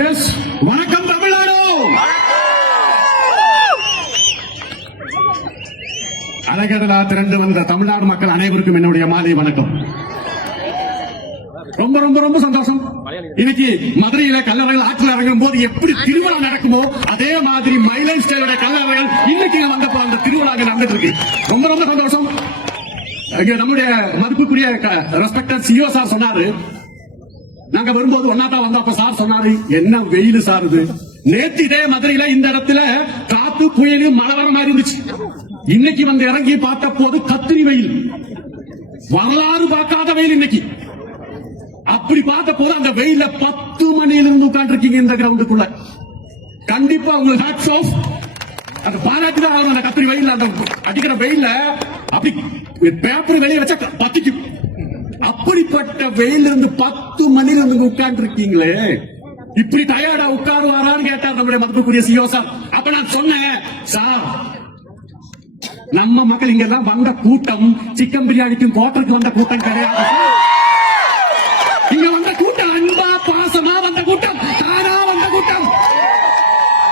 S, வணக்கம் தமிழ்நாடு. அலைகடலா திரண்டு வந்த தமிழ்நாடு மக்கள் அனைவருக்கும் என்னுடைய மாலை வணக்கம். ரொம்ப ரொம்ப ரொம்ப சந்தோஷம். இன்னைக்கு மதுரையில கல்லறைகள் ஆற்றில் இறங்கும் போது எப்படி திருவிழா நடக்குமோ அதே மாதிரி மைலேஜ் ஸ்டைலோட கல்லறைகள் இன்னைக்கு வந்தப்போ அந்த திருவிழா நடந்துட்டு இருக்கு. ரொம்ப ரொம்ப சந்தோஷம். நம்முடைய மதிப்புக்குரிய ரெஸ்பெக்டட் சிஓ சார் சொன்னாரு, நாங்க வரும்போது ஒன்னாதான் வந்தப்ப சார் சொன்னாரு, என்ன வெயில் சார் இது. நேற்று இதே மதுரையில இந்த இடத்துல காத்து புயலு மழை வர மாதிரி இருந்துச்சு. இன்னைக்கு வந்து இறங்கி பார்த்த போது கத்திரி வெயில், வரலாறு பார்க்காத வெயில் இன்னைக்கு. அப்படி பார்த்த போது அந்த வெயில 10 மணியிலிருந்து உட்கார்ந்து இருக்கீங்க இந்த கிரவுண்டுக்குள்ள. கண்டிப்பா உங்களுக்கு ஹேட்ஸ் ஆஃப். அந்த பாராட்டுதான் ஆகும். அந்த கத்திரி வெயில், அந்த அடிக்கிற வெயில அப்படி பேப்பர் வெளியே வச்சா பத்திக்கும். அப்படிப்பட்ட வெயில் இருந்து 10 மணியிலிருந்து உட்கார்ந்து இருக்கீங்களே, இப்படி டயர்டா உட்காருவாரான்னு கேட்டார் நம்முடைய மதிப்புக்குரிய சிஓ சார். அப்ப நான் சொன்னேன், சார் நம்ம மக்கள் இங்க எல்லாம் வந்த கூட்டம் சிக்கன் பிரியாணிக்கும் கோட்டருக்கு வந்த கூட்டம் கிடையாது. இங்க வந்த கூட்டம் அன்பா பாசமா வந்த கூட்டம், தானா வந்த கூட்டம்.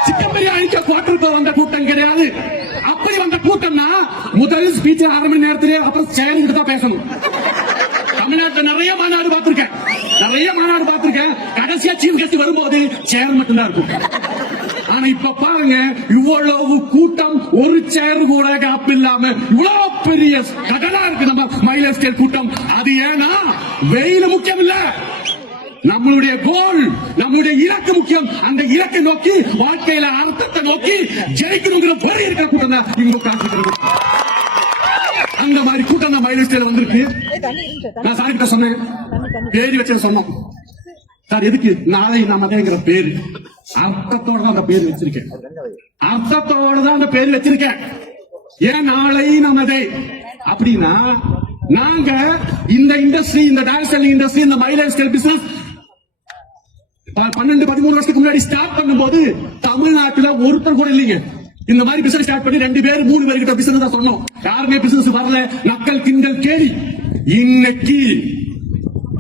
சிக்கன் பிரியாணிக்கு கோட்டருக்கு வந்த கூட்டம் கிடையாது. அப்படி வந்த கூட்டம்னா முதல் ஸ்பீச் 1/2 மணி நேரத்திலே அப்புறம் சேர்ந்து தான் பேசணும். தமிழ்நாட்டில் நிறைய மாநாடு பார்த்திருக்கேன். கடைசியா சீஃப் கெஸ்ட் வரும்போது சேர் மட்டும்தான் இருக்கும். ஆனா இப்ப பாருங்க, இவ்வளவு கூட்டம், ஒரு சேர் கூட கேப் இல்லாம இவ்வளவு பெரிய கடலா இருக்கு நம்ம மைலேஜ் ஸ்டைல் கூட்டம். அது ஏன்னா வெயில் முக்கியம் இல்ல, நம்மளுடைய கோல், நம்மளுடைய இலக்கு முக்கியம். அந்த இலக்கை நோக்கி, வாழ்க்கையில அர்த்தத்தை நோக்கி ஜெயிக்கணுங்கிற பொறி இருக்கிற கூட்டம் தான் இங்க உட்கார்ந்து. அந்த மாதிரி கூட்டம் தான் மைலேஜ் ஸ்டைல் வந்திருக்கு. நான் சார் கிட்ட சொன்னேன், பேரு வச்சு சொன்னோம் சார், எதுக்கு நாளை நமதேங்கிற பேரு அர்த்தத்தோட தான் அந்த பேர் வச்சிருக்கேன். ஏன் நாளை நமதே அப்படின்னா, நாங்க இந்த இண்டஸ்ட்ரி, இந்த டான்ஸ் இண்டஸ்ட்ரி, இந்த மைலேஜ் ஸ்டைல் பிசினஸ் 12-13 வருஷத்துக்கு முன்னாடி ஸ்டார்ட் பண்ணும்போது தமிழ்நாட்டுல ஒருத்தர் கூட இல்லைங்க. இந்த மாதிரி பிசினஸ் ஸ்டார்ட் பண்ணி 2 பேர் 3 பேர்கிட்ட பிசினஸ் தான் சொன்னோம். யாருமே பிசினஸ் வரல, நக்கல் கிண்டல் கேலி.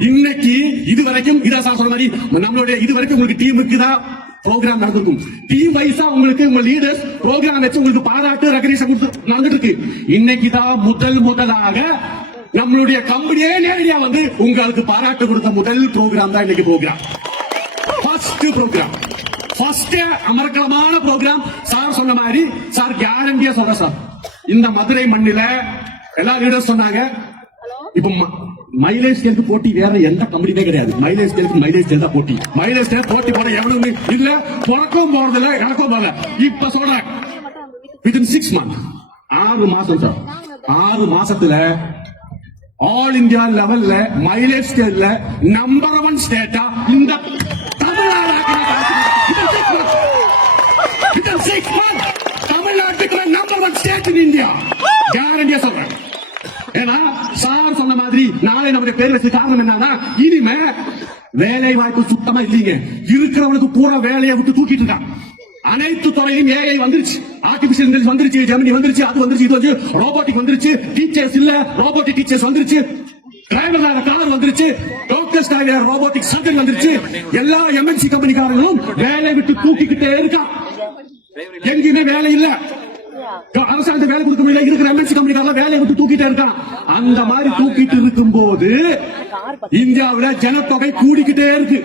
இன்னைக்கு இதுவரைக்கும் இதா சார் சொன்ன மாதிரி நம்மளுடைய இதுவரைக்கும் உங்களுக்கு டீமுக்கு தான் ப்ரோக்ராம் நடந்திருக்கும். டீம் வைஸா உங்களுக்கு உங்க லீடர்ஸ் ப்ரோக்ராம் வச்சு உங்களுக்கு பாராட்டு ரெகக்னிஷன் கொடுத்து நடந்துட்டு இருக்கு. இன்னைக்கு தான் முதலாக நம்மளுடைய கம்பெனியே நேரடியா வந்து உங்களுக்கு பாராட்டு கொடுத்த முதல் ப்ரோக்ராம் தான் இன்னைக்கு ப்ரோக்ராம். ஃபர்ஸ்ட் அமர்க்கலமான ப்ரோக்ராம். சார் சொன்ன மாதிரி, சார் கேரண்டியா சொல்ற சார், இந்த மதுரை மண்ணில எல்லா லீடர்ஸ் சொன்னாங்க, இப்ப மைலேஜ் ஸ்கேலுக்கு போட்டி வேற எந்த கம்பெனியுமே கிடையாது. மைலேஜ் ஸ்கேல் தான் போட்டி. மைலேஜ் ஸ்கேல் போட்டி போட எவ்வளவு இல்ல, பிறக்கும் போறதில்ல, எனக்கும் போறல. இப்ப சொல்றேன், வித்தின் 6 months, 6 மாசம் சார், 6 மாசத்துல ஆல் இந்தியா லெவல்ல மைலேஜ் ஸ்கேல்ல நம்பர் 1 ஸ்டேட்டா இந்த தமிழ்நாடு. தமிழ்நாட்டுக்கு நம்பர் 1 ஸ்டேட் இன் இந்தியா, கேரண்டியா சொல்றேன். ஏன்னா சார் சொன்ன மாதிரி நாளை நம்முடைய பேர் வச்சு காரணம் என்னன்னா, இனிமே வேலை வாய்ப்பு சுத்தமா இல்லைங்க. இருக்கிறவனுக்கு பூரா வேலையை விட்டு தூக்கிட்டு இருக்கான். அனைத்து துறையிலும் ஏஐ வந்துருச்சு, ஆர்டிபிஷியல் இன்டெலிஜென்ஸ் வந்துருச்சு, ஜெமினி வந்துருச்சு, அது வந்துருச்சு, இது வந்து ரோபோட்டிக் வந்துருச்சு, டீச்சர்ஸ் இல்ல ரோபோட்டிக் டீச்சர்ஸ் வந்துருச்சு, டிரைவர் கார் வந்துருச்சு, டாக்டர்ஸ் ரோபோட்டிக் சர்ஜரி வந்துருச்சு. எல்லா எம்என்சி கம்பெனிக்காரங்களும் வேலை விட்டு தூக்கிக்கிட்டே இருக்கான். எங்கேயுமே வேலை இல்ல, அரசாங்க வேலை கொடுக்க முடியல, இருக்கிற எம்என்சி கம்பெனிக்காரங்க வேலையை விட்டு தூக்கிட்டே இருக்கான். அந்த மாதிரி தூக்கிட்டு இருக்கும் போது இந்தியாவில் ஜனத்தொகை கூடிக்கிட்டே இருக்கு,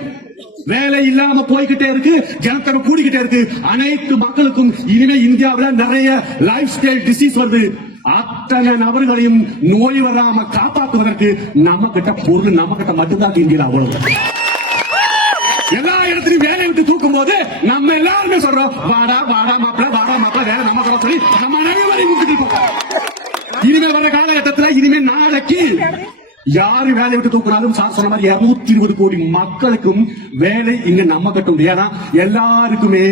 வேலை இல்லாம போய்கிட்டே இருக்கு, ஜனத்தொகை கூடிக்கிட்டே இருக்கு. அனைத்து மக்களுக்கும் இனிமே இந்தியாவில் நிறைய லைஃப் ஸ்டைல் டிசீஸ் வருது. அத்தனை நபர்களையும் நோய் வராம காப்பாற்றுவதற்கு நம்ம கிட்ட பொருள், நம்ம கிட்ட மட்டும்தான் இந்தியா. அவ்வளவு எல்லா இடத்துலயும் வேலை விட்டு தூக்கும் போது நம்ம எல்லாருமே சொல்றோம், வாடா மாப்பிள வேலை நம்ம சொல்லி நம்ம அனைவரையும் இருக்கோம். இனிமே வர காலகட்டத்தில், இனிமே நாளைக்கு யாரு வேலை விட்டு தூக்குனாலும் சார் சொன்ன மாதிரி 220 கோடி மக்களுக்கும் வேலை இங்க நம்ம கட்ட முடியும். ஏன்னா எல்லாருக்குமே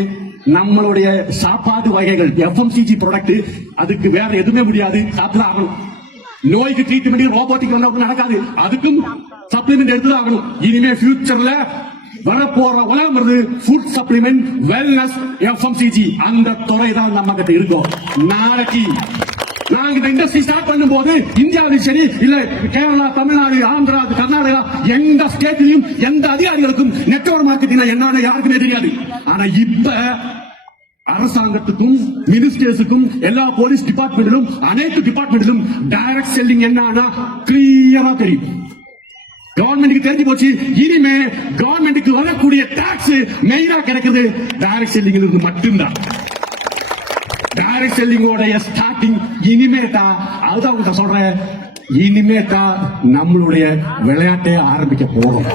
நம்மளுடைய சாப்பாடு வகைகள் எஃப்எம்சிஜி ப்ராடக்ட், அதுக்கு வேற எதுவுமே முடியாது, சாப்பிட ஆகணும். நோய்க்கு ட்ரீட்மெண்ட் ரோபோட்டிக் வந்தா நடக்காது, அதுக்கும் சப்ளிமெண்ட் எடுத்து ஆகணும். இனிமே ஃபியூச்சர்ல வரப்போற உலகம் வருது, ஃபுட் சப்ளிமெண்ட், வெல்னஸ், எஃப்எம்சிஜி, அந்த துறை தான் நம்ம கிட்ட இருக்கும். நாளைக்கு நாங்க இந்த இண்டஸ்ட்ரி ஸ்டார்ட் பண்ணும்போது இந்தியாவிலும் சரி இல்ல கேரளா, தமிழ்நாடு, ஆந்திரா, கர்நாடகா எந்த ஸ்டேட்லயும் எந்த அதிகாரிகளுக்கும் நெட்வொர்க் மார்க்கெட்டிங் என்னன்னு யாருக்குமே தெரியாது. ஆனா இப்ப அரசாங்கத்துக்கும் மினிஸ்டர்ஸுக்கும் எல்லா போலீஸ் டிபார்ட்மெண்டிலும் அனைத்து டிபார்ட்மெண்டிலும் டைரக்ட் செல்லிங் என்னன்னா கிளியரா தெரியும். கவர்மெண்ட்டுக்கு தெரிஞ்சு போச்சு. இனிமே கவர்மெண்ட்டுக்கு வரக்கூடிய டாக்ஸ் மெயினா கிடைக்கிறது டைரக்ட் செல்லிங் இருந்து மட்டும்தான். டைரக்ட் செல்லிங்கோடைய ஸ்டார்டிங் இனிமேட்டா, அதுதான் உங்கள்கிட்ட சொல்றேன், இனிமேட்டா நம்மளுடைய விளையாட்டை ஆரம்பிக்க போறோம்.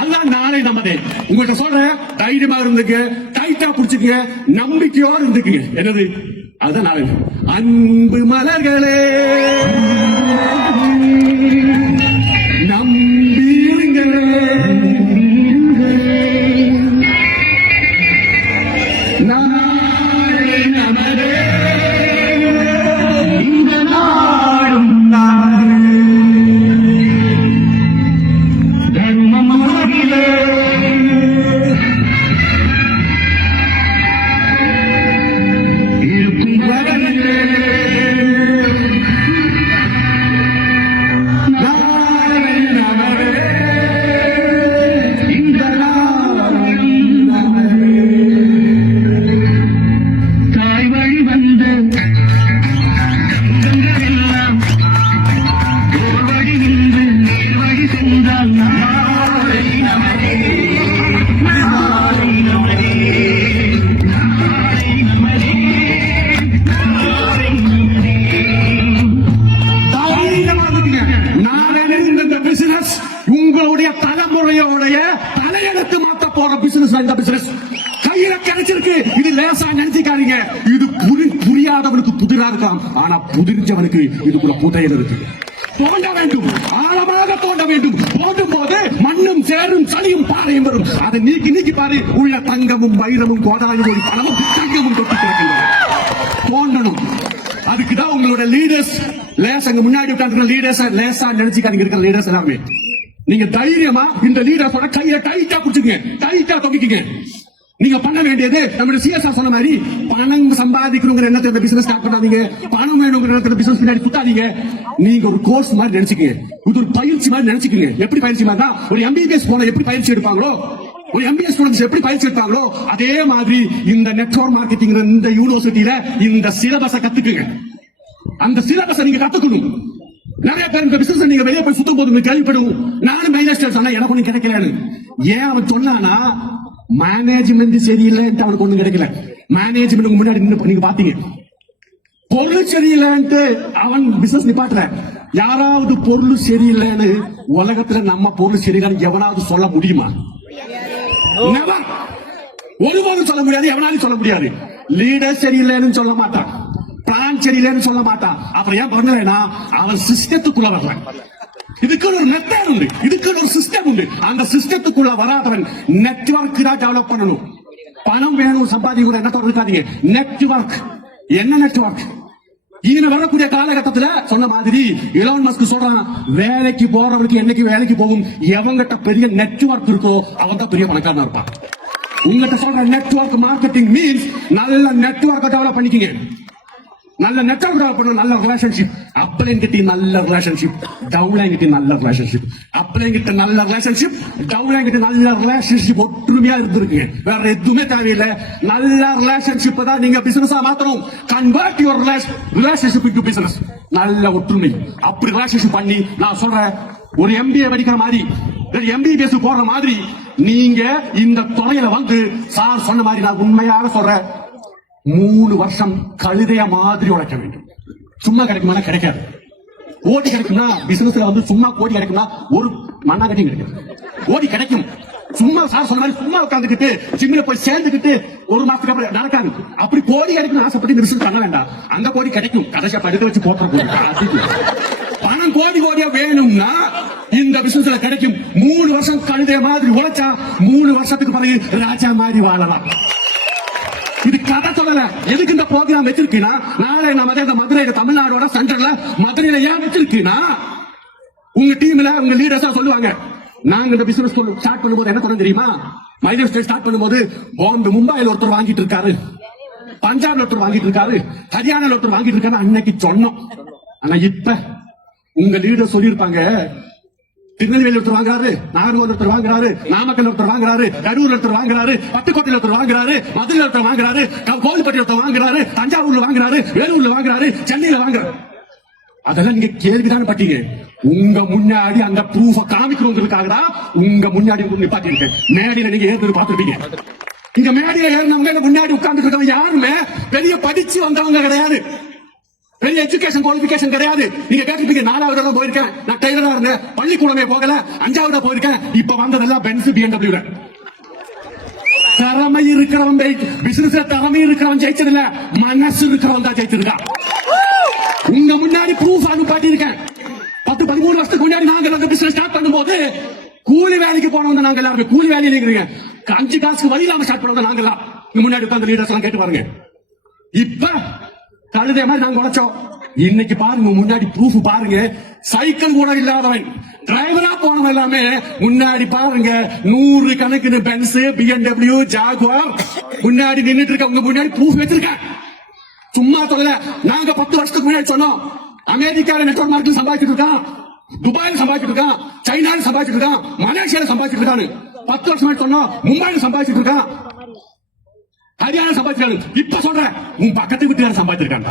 அதுதான் நாளை நமதே. உங்கள்கிட்ட சொல்றேன், தைரியமா இருந்துக்கு, டைட்டா புடிச்சுக்க, நம்பிக்கையோடு இருந்துக்குங்க. என்னது அதுதான் நாளை. அன்பு மலர்களே நம்பிருங்களே, நாளை நமதே, இந்த நாடும் நாடு தர்மமாகிலே இருக்கும் வரையிலே உங்களுடைய தலைமுறையோடைய தலையெடுத்து மாத்த போற பிசினஸ் இந்த பிசினஸ் கையில கிடைச்சிருக்கு. இது லேசா நினைச்சுக்காதீங்க. இது புரியாதவனுக்கு புதிரா இருக்கலாம், ஆனா புதிர்ச்சவனுக்கு இதுக்குள்ள புதையல் இருக்கு. தோண்ட வேண்டும், ஆழமாக தோண்ட வேண்டும். தோண்டும் போது மண்ணும் சேரும் சளியும் பாறையும் வரும். அதை நீக்கி நீக்கி பாரு, உள்ள தங்கமும் வைரமும் கோடானி பணமும் தங்கமும் தொட்டி கிடக்கின்றன. தோண்டணும். அதுக்குதான் உங்களோட லீடர்ஸ் லேசங்க முன்னாடி உட்கார்ந்து லீடர்ஸ் லேசா நினைச்சுக்காதீங்க. இருக்கிற லீடர்ஸ் எல்லாமே நீங்க தைரியமா இந்த லீடர்ஸோட கையில டைட்டா பிடிச்சுங்க, டைட்டா தொங்கிக்கங்க. நீங்க பண்ண வேண்டியது நம்மளுடைய சிஎஸ்ஆர் சொன்ன மாதிரி பணம் சம்பாதிக்கணுங்கிற எண்ணத்துல பிசினஸ் ஸ்டார்ட் பண்ணாதீங்க. பணம் வேணுங்கிற எண்ணத்துல பிசினஸ் பின்னாடி சுத்தாதீங்க. நீங்க ஒரு கோர்ஸ் மாதிரி நினைச்சுக்கங்க, இது ஒரு பயிற்சி மாதிரி நினைச்சுக்கங்க. எப்படி பயிற்சி மாதிரி ஒரு எம்பிபிஎஸ் போன எப்படி பயிற்சி எடுப்பாங்களோ, ஒரு எம்பிஎஸ் ஸ்டூடெண்ட்ஸ் எப்படி பயிற்சி எடுப்பாங்களோ அதே மாதிரி இந்த நெட்வொர்க் மார்க்கெட்டிங் இந்த யூனிவர்சிட்டியில இந்த சிலபஸை கத்துக்குங்க. அந்த சிலபஸை நீங்க கத்துக்கணும். நிறைய பேர் இந்த பிசினஸ் நீங்க வெளியே போய் சுத்தும் போது கேள்விப்படும், நானும் மைனஸ்டர் சொன்னா எனக்கு ஒண்ணு கிடைக்கலன்னு. ஏன் அவன் சொன்னானா, மேனேஜ்மெண்ட் சரியில்லைன்ட்டு அவனுக்கு ஒண்ணு கிடைக்கல. மேனேஜ்மெண்ட் முன்னாடி நீங்க பாத்தீங்க, பொருள் சரியில்லைன்ட்டு அவன் பிசினஸ் நிப்பாட்டல. யாராவது பொருள் சரியில்லைன்னு உலகத்துல நம்ம பொருள் சரியில்லைன்னு எவனாவது சொல்ல முடியுமா? ஒருபோதும் சொல்ல முடியாது, எவனாலும் சொல்ல முடியாது. லீடர் சரியில்லைன்னு சொல்ல மாட்டான், பிளான் சரியில்லைன்னு சொல்ல மாட்டான். அப்புறம் ஏன் பண்ணலைன்னா அவன் சிஸ்டத்துக்குள்ள வரல. இதுக்கு ஒரு மெத்தட் உண்டு, இதுக்கு ஒரு சிஸ்டம் உண்டு. அந்த சிஸ்டத்துக்குள்ள வராதவன் நெட்வொர்க் தான் டெவலப் பண்ணணும். பணம் வேணும் சம்பாதிக்க எண்ணத்தோட இருக்காதீங்க. நெட்வொர்க் என்ன நெட்வொர்க்? இனி வரக்கூடிய காலகட்டத்துல சொன்ன மாதிரி எலான் மஸ்க் சொல்றான், வேலைக்கு போறவனுக்கு என்னைக்கு வேலைக்கு போகும், எவங்கிட்ட பெரிய நெட்வொர்க் இருக்கோ அவன் தான் பெரிய பணக்காரனா இருப்பான். உங்ககிட்ட சொல்ற நெட்வொர்க் மார்க்கெட்டிங் மீன்ஸ் நல்ல நெட்வொர்க் டெவலப் பண்ணிக்கங்க. நல்ல நெட்வொர்க் டெவலப் பண்ணணும். நல்ல ரிலேஷன்ஷிப், அப்பலைன் கிட்ட நல்ல ரிலேஷன்ஷிப், டவுன்லைன் கிட்ட நல்ல ரிலேஷன்ஷிப், அப்பலைன் கிட்ட நல்ல ரிலேஷன்ஷிப், டவுன்லைன் கிட்ட நல்ல ரிலேஷன்ஷிப் ஒற்றுமையா இருந்திருக்கு. வேற எதுவுமே தேவையில்லை. நல்ல ரிலேஷன்ஷிப் தான் நீங்க பிசினஸா மாத்தணும். Convert your relationship into business. நல்ல ஒற்றுமை. அப்படி ரிலேஷன்ஷிப் பண்ணி நான் சொல்றேன், ஒரு எம்பிஏ படிக்கிற மாதிரி, எம்பிபிஎஸ் போடுற மாதிரி நீங்க இந்த துறையில வந்து சார் சொன்ன மாதிரி நான் உண்மையாக சொல்றேன், 3 வருஷம் கழுதைய மாதிரி உழைக்க வேண்டும். சும்மா கிடைக்குமா? கிடைக்காது. கோடி கிடைக்கும்னா பிசினஸ்ல வந்து சும்மா கோடி கிடைக்கும்னா ஒரு மண்ணாங்கட்டி கிடைக்கும். கோடி கிடைக்கும். சும்மா சார் சொன்ன மாதிரி சும்மா உட்காந்துக்கிட்டு ஜிம்ல போய் சேர்ந்துக்கிட்டு ஒரு மாசத்துக்கு அப்புறம் நடக்காது. அப்படி கோடி கிடைக்கும் ஆசைப்பட்டு ரிசல்ட் பண்ண வேண்டாம். அந்த கோடி கிடைக்கும், கடைசியா படுக்க வச்சு போட்டுற கோடி. பணம் கோடி கோடியா வேணும்னா இந்த பிசினஸ்ல கிடைக்கும். 3 வருஷம் கழுதைய மாதிரி உழைச்சா 3 வருஷத்துக்கு பிறகு ராஜா மாதிரி வாழலாம். இது கதை சொல்லல. எதுக்கு இந்த ப்ரோக்ராம் வச்சிருக்குன்னா, நாளை நம்ம இந்த மதுரையில தமிழ்நாடோட சென்டர்ல மதுரையில ஏன் வச்சிருக்குன்னா, உங்க டீம்ல உங்க லீடர்ஸா சொல்லுவாங்க, நாங்க இந்த பிசினஸ் ஸ்டார்ட் பண்ணும்போது என்ன பண்ண தெரியுமா, மைனர் ஸ்டேட் ஸ்டார்ட் பண்ணும்போது பாம்பே மும்பைல ஒருத்தர் வாங்கிட்டு இருக்காரு, பஞ்சாப்ல ஒருத்தர் வாங்கிட்டு இருக்காரு, ஹரியானால ஒருத்தர் வாங்கிட்டு இருக்காரு அன்னைக்கு சொன்னோம். ஆனா இப்ப உங்க லீடர் சொல்லியிருப்பாங்க, திருநெல்வேலி ஒருத்தர் வாங்குறாரு, நாகர்கோவில் ஒருத்தர் வாங்குறாரு, நாமக்கல் ஒருத்தர் வாங்குறாரு, கரூர் ஒருத்தர் வாங்குறாரு, பட்டுக்கோட்டையில் ஒருத்தர் வாங்குறாரு, மதுரை ஒருத்தர் வாங்குறாரு, கோவில்பட்டி ஒருத்தர் வாங்குறாரு, தஞ்சாவூர்ல வாங்குறாரு, வேலூர்ல வாங்குறாரு, சென்னையில வாங்குறாரு. அதெல்லாம் நீங்க கேள்விதான் பட்டீங்க. உங்க முன்னாடி அந்த ப்ரூஃப காமிக்கிறவங்களுக்காக உங்க முன்னாடி நிப்பாட்டிருக்கேன். மேடையில நீங்க ஏற்கனவே பார்த்திருப்பீங்க. இங்க மேடையில ஏறினவங்க முன்னாடி உட்கார்ந்து இருக்கவங்க யாருமே பெரிய படிச்சு வந்தவங்க கிடையாது, பெரிய எஜுகேஷன் குவாலிபிகேஷன் கிடையாது. நீங்க கேட்டிருப்பீங்க, 4வது தான் போயிருக்கேன், நான் டெய்லரா இருந்தேன், பள்ளிக்கூடமே போகல, 5வது போயிருக்கேன், இப்ப வந்ததெல்லாம் பென்ஸ் BMW. திறமை இருக்கிறவன் பிசினஸ்ல திறமை இருக்கிறவன் ஜெயிச்சது இல்ல, மனசு இருக்கிறவன் தான் ஜெயிச்சிருக்கான். உங்க முன்னாடி ப்ரூஃப் அனுப்பாட்டி இருக்கேன். 10-13 வருஷத்துக்கு முன்னாடி நாங்க அந்த பிசினஸ் ஸ்டார்ட் பண்ணும்போது கூலி வேலைக்கு போனவங்க நாங்க எல்லாருமே கூலி வேலையில இருக்கிறீங்க. 5 காசுக்கு வழி இல்லாம ஸ்டார்ட் பண்ணவங்க நாங்க எல்லாம். முன்னாடி உட்கார்ந்து லீடர்ஸ் எல்லாம் கேட்டு பாருங்க. இப்ப கழுதை மாதிரி நாங்க உழைச்சோம். இன்னைக்கு பாருங்க, முன்னாடி ப்ரூஃப் பாருங்க. சைக்கிள் கூட இல்லாதவன் டிரைவரா போனவன் எல்லாமே முன்னாடி பாருங்க, 100 கணக்குன்னு பென்ஸ், BMW, ஜாகுவார் முன்னாடி நின்றுட்டு இருக்க. உங்க முன்னாடி ப்ரூஃப் வச்சிருக்கேன். சும்மா சொல்லல. நாங்க 10 வருஷத்துக்கு முன்னாடி சொன்னோம், அமெரிக்கால நெட்வொர்க் மார்க்கெட் சம்பாதிச்சிட்டு இருக்கான், துபாயில சம்பாதிச்சிட்டு இருக்கான், சைனால சம்பாதிச்சிட்டு இருக்கான், மலேசியால சம்பாதிச்சிட்டு இருக்கான்னு 10 வருஷம் முன்னாடி சொன்னோம். மும்பைல சம்பாதிச்சிட்டு இருக்கான், ஹரியானா சம்பாதிச்சிருக்காரு. இப்ப சொல்றேன், உன் பக்கத்து வீட்டுல சம்பாதிச்சிருக்காங்க.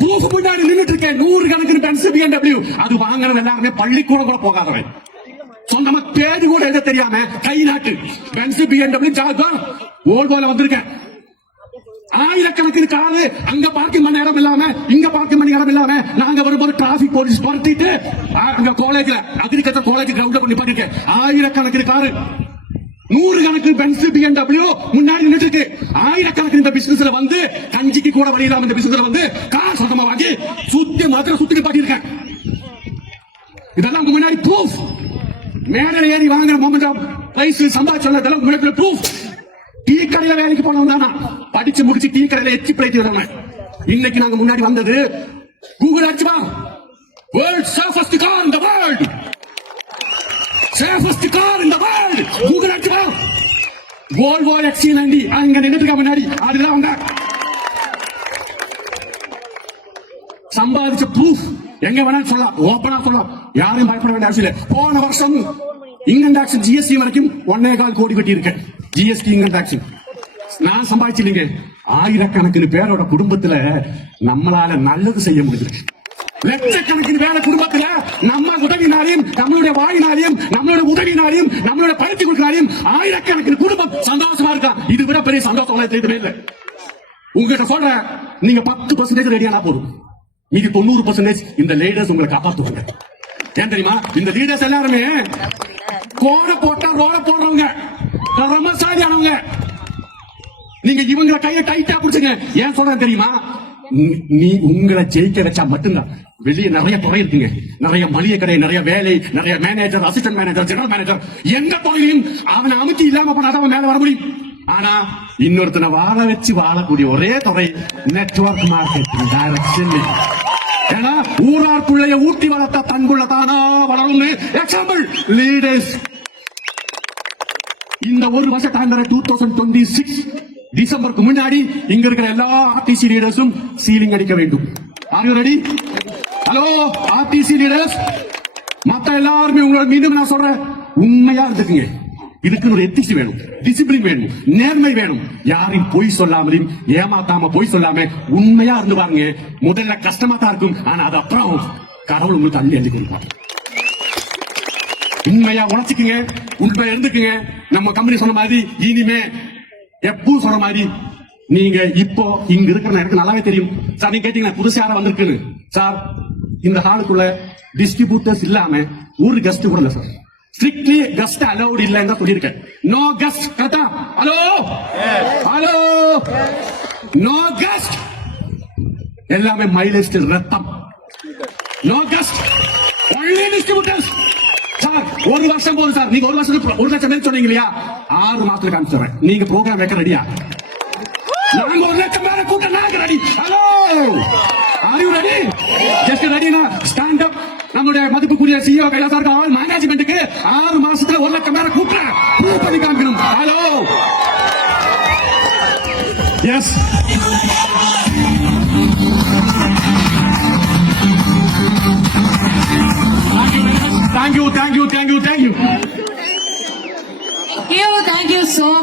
ப்ரூஃப் முன்னாடி நின்றுட்டு இருக்கேன். 100 கணக்குன்னு பென்ஸ், BMW. அது வாங்குறது எல்லாருமே பள்ளிக்கூடம் கூட போகாதவன், சொந்தமா பேரு கூட எழுத தெரியாம கை நாட்டு பென்ஸ், BMW, ஜாகுவார், ஓல்வோல வந்திருக்கேன். ஆயிரக்கணக்கிന് காரு அங்க பார்க்கிங் பண்ண இடம் இல்லாம, இங்க பார்க்கிங் பண்ண இடம் இல்லாம, நாங்க வரும்போது டிராபிக் போலீஸ் படுத்திட்டு அங்க காலேஜ்ல அக்ரிகல்ச்சர் காலேஜ் கிரவுண்ட்ல பண்ணி பாத்துருக்கேன். ஆயிரக்கணக்கிന് காரு, 100 கணக்கு பென்ஸ், BMW முன்னாடி நின்றுட்டு இருக்கு. ஆயிரக்கணக்கிന് இந்த பிசினஸ்ல வந்து கஞ்சிக்கு கூட வழி இல்லாம இந்த பிசினஸ்ல வந்து கார் சொந்தமா வாங்கி சுத்தி மாத்திரம் சுத்தி பாட்டிருக்கேன். இதெல்லாம் உங்க முன்னாடி ப்ரூஃப். மேடையில ஏறி வாங்குற மொமெண்ட் ஆஃப் பிரைஸ் சம்பாதிச்சோம், இதெல்லாம் உங்களுக்கு ப்ரூஃப். டீ கடையில வேலைக்கு போனவன் தானா, படிச்சு முடிச்சு டீ கடையில எச்சி பிழைத்து வரவன். இன்னைக்கு நாங்க முன்னாடி வந்தது கூகுள் அடிச்சுமா, world safest car in the world, safest car in the world, Google அடிச்சுமா, Volvo XC90 அங்க நின்னுட்டு இருக்க முன்னாடி. அதுதான் வந்த சம்பாதிச்ச ப்ரூஃப். எங்க வேணாலும் சொல்லலாம், ஓப்பனா சொல்லலாம், யாரையும் பயப்பட வேண்டிய அவசியம் இல்லை. போன வருஷம் இன்கம் டாக்ஸ் GST வரைக்கும் 1.25 கோடி கட்டி இருக்கேன். GST இன்கம் டாக்ஸ் நான் சம்பாதிச்சிருங்க. ஆயிரக்கணக்கிന് பேரோட குடும்பத்துல நம்மளால நல்லது செய்ய முடியுது. லட்சக்கணக்கிന് பேர குடும்பத்துல நம்ம உதவினாலையும், நம்மளுடைய வாயினாலையும், நம்மளுடைய உதவினாலையும், நம்மளுடைய பயிற்சி கொடுக்கிறாலையும் ஆயிரக்கணக்கிന് குடும்பம் சந்தோஷமா இருக்கா. இது விட பெரிய சந்தோஷம் எதுவுமே இல்லை. உங்ககிட்ட சொல்ற, நீங்க 10% ரெடியானா போதும், மீதி 90% இந்த லீடர்ஸ் உங்களை காப்பாற்றுவாங்க. ஏன் தெரியுமா? இந்த லீடர்ஸ் எல்லாருமே கோட போட்டா ரோட போடுறவங்க, திறமைசாலியானவங்க. நீங்க இவங்களை கையை டைட்டா பிடிச்சுங்க. ஏன் சொல்றேன் தெரியுமா? நீ உங்களை ஜெயிக்க வச்சா மட்டும்தான். வெளியே நிறைய துறை இருக்குங்க, நிறைய மளிகை கடை, நிறைய வேலை, நிறைய manager, assistant manager, general manager, எந்த துறையும் அவனை அமுத்தி இல்லாம போனாதான் அவன் மேல வர முடியும். ஆனா இன்னொருத்தனை வாழ வச்சு வாழக்கூடிய ஒரே துறை நெட்வொர்க் மார்க்கெட்டிங், டைரக்ஷன். ஏன்னா ஊரார் பிள்ளைய ஊட்டி வளர்த்தா தன்புள்ள தானா வளரும். Example leaders. இந்த ஒரு வருஷம் தாண்டற 2026 டிசம்பருக்கு முன்னாடி இங்க இருக்கிற எல்லா RTC லீடர்ஸும் சீலிங் அடிக்க வேண்டும். R you ready? Hello RTC leaders, மத்த எல்லாருமே உங்களோட மீண்டும் நான் சொல்றேன், உண்மையா இருந்துக்குங்க. இதுக்கு ஒரு எத்திக்ஸ் வேணும், டிசிப்ளின் வேணும், நேர்மை வேணும். யாரையும் பொய் சொல்லாமலையும் ஏமாத்தாம பொய் சொல்லாம உண்மையா இருந்து பாருங்க. முதல்ல கஷ்டமா தான் இருக்கும், ஆனா அது அப்புறம் கடவுள் உங்களுக்கு அள்ளி அள்ளி கொடுப்பார். உண்மையா உழைச்சிக்குங்க, உண்மையா இருந்துக்குங்க. நம்ம கம்பெனி சொன்ன மாதிரி இனிமே எப்பவும் சொல்ற மாதிரி நீங்க இப்போ இங்க இருக்கிற எனக்கு நல்லாவே தெரியும். சார் நீங்க கேட்டீங்க புதுசா யாரா வந்திருக்குன்னு. சார் இந்த ஹாலுக்குள்ள டிஸ்ட்ரிபியூட்டர்ஸ் இல்லாம ஒரு கெஸ்ட் கூட இல்ல சார். ஸ்ட்ரிக்ட்லி கெஸ்ட் அலௌட் இல்லன்னு தான் சொல்லியிருக்கேன். No guest. கரெக்டா? Hello hello, no guest. எல்லாமே மைலேஜ் ரத்தம். No guest, only distributors. Sir ஒரு வருஷம் போதும் சார். நீங்க ஒரு வருஷத்துக்கு 1 லட்சம் பேர் சொன்னீங்க இல்லையா? 6 மாசத்துக்கு காமிச்சிடுறேன். நீங்க ப்ரோக்ராம் வைக்க ரெடியா? நாங்க 1 லட்சம் பேரை கூட்ட நாங்க ready. Hello, are you ready? Just ரெடினா ஸ்டாண்ட் அப். நம்மளுடைய மதிப்புக்குரிய CEO கைலாசாருக்கு ஆல் மேனேஜ்மெண்ட்டுக்கு 6 மாசத்துல 1 லட்சம் பேரை கூட்ட ப்ரூவ் பண்ணி காமிக்கணும். Hello, yes thank you. Thank you so